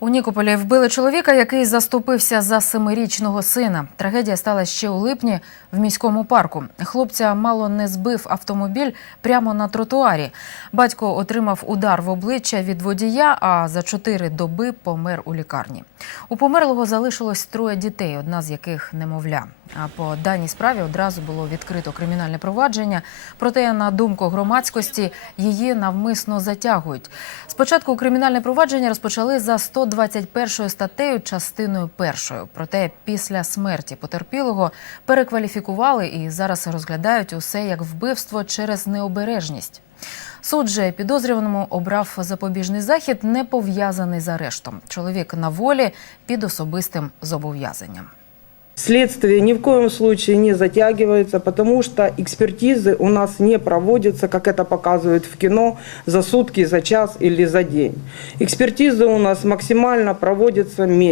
У Нікополі вбили чоловіка, який заступився за семирічного сина. Трагедія стала ще у липні в міському парку. Хлопця мало не збив автомобіль прямо на тротуарі. Батько отримав удар в обличчя від водія, а за чотири доби помер у лікарні. У померлого залишилось троє дітей, одна з яких немовля. А по даній справі одразу було відкрито кримінальне провадження. Проте, на думку громадськості, її навмисно затягують. Спочатку кримінальне провадження розпочали за 121 статтею, частиною першою. Проте після смерті потерпілого перекваліфікували і зараз розглядають усе як вбивство через необережність. Суд же підозрюваному обрав запобіжний захід, не пов'язаний з арештом. Чоловік на волі під особистим зобов'язанням. Следствие ни в коем случае не затягивается, потому что экспертизы у нас не проводятся, как это показывают в кино, за сутки, за час или за день. Экспертизы у нас максимально проводятся месяц.